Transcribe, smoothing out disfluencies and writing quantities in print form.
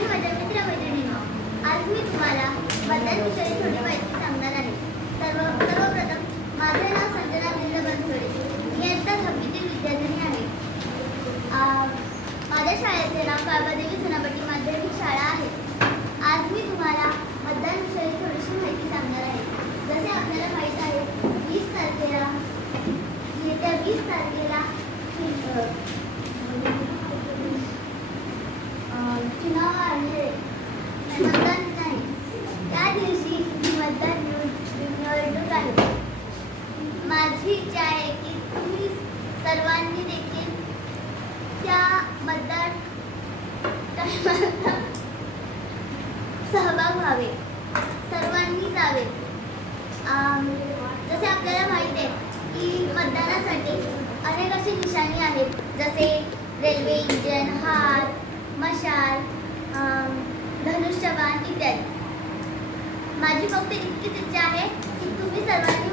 आणि माझ्या मित्रमैत्रिणींनो, आज मी तुम्हाला मतदानविषयी थोडी माहिती सांगणार आहे. सर्वप्रथम माझे नाव संजना दिलीप बनसोडे. मी इयत्ता 10वीतील विद्यार्थिनी आहे. माझ्या शाळेचे नाव काळबादेवी जुनापट्टी माध्यमिक शाळा आहे. आज मी तुम्हाला मतदानविषयी थोडीशी माहिती सांगणार आहे. जसे आपल्याला माहीत आहे, 20 तारखेला चुनाव आहे, मतदान नाही. त्या दिवशी मतदान निवडणूक आहे. माझी इच्छा आहे की तुम्ही सर्वांनी देखील त्या मतदान सहभाग व्हावे, सर्वांनी जावे. जसे आपल्याला माहिती आहे की मतदानासाठी अनेक अशी निशाणी आहेत, जसे रेल्वे इंजिन, हार, मशाल, धनुष्यबाण इत्यादी. माझी फक्त इतकीच इच्छा आहे की तुम्ही सर्वांनी